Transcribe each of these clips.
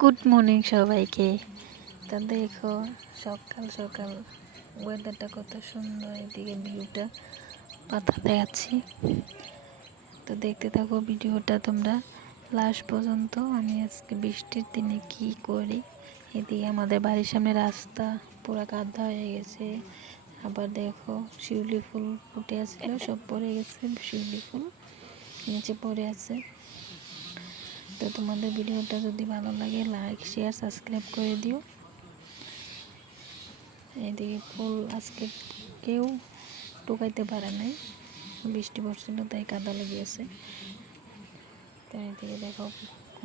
Good morning সবাইকে। তা দেখো সকাল সকাল ওয়েদারটা কত সুন্দর, এদিকে ভিউটা পাতাতে আছি। তো দেখতে থাকো ভিডিওটা তোমরা লাস্ট পর্যন্ত। আমি আজকে বৃষ্টির দিনে কি করি। এদিকে আমাদের বাড়ির সামনে রাস্তা পুরো কাদা হয়ে গেছে। আবার দেখো শিউলি ফুল ফুটে আসছিল, সব পড়ে গেছে, শিউলি ফুল নিচে পড়ে আছে। তো তোমাদের ভিডিওটা যদি ভালো লাগে লাইক শেয়ার সাবস্ক্রাইব করে দিও। এদিকে ফুল আজকে কেউ টোকাইতে পারে নাই, বৃষ্টি পড়ছিল তাই কাদা লেগেছে। তাই এদিকে দেখো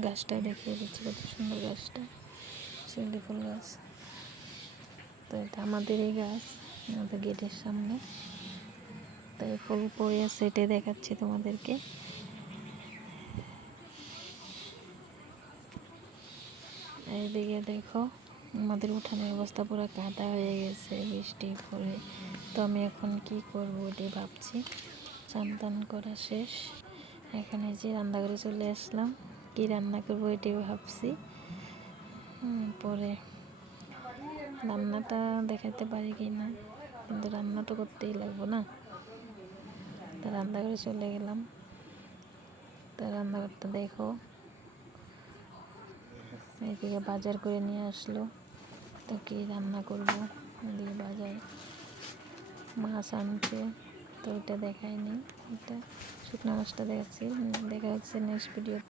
গাছটাই দেখিয়ে দিচ্ছি, কত সুন্দর গাছটা, শিউলি ফুল গাছ। তো এটা আমাদের এই গাছ, আমাদের গেটের সামনে। তাই ফুল পড়ে আছে, এটাই দেখাচ্ছি তোমাদেরকে। এইদিকে দেখো আমাদের উঠানের অবস্থা পুরো কাদা হয়ে গেছে বৃষ্টি পড়ে। তো আমি এখন কি করব এটাই ভাবছি। চান টান করা শেষ, এখানে যে রান্নাঘরে চলে আসলাম, কি রান্না করবো এটাই ভাবছি। পরে রান্নাটা দেখাতে পারি কি না, কিন্তু রান্না তো করতেই লাগবো না। তা রান্নাঘরে চলে গেলাম। তা রান্নাঘরটা দেখো, এদিকে বাজার করে নিয়ে আসলো। তো কি রান্না করবো, এদিকে বাজার মাছ আনছে, তো ওইটা দেখায়নি, এটা শুকনো মাছটা দেখাচ্ছি। দেখা হচ্ছে নেক্সট ভিডিও।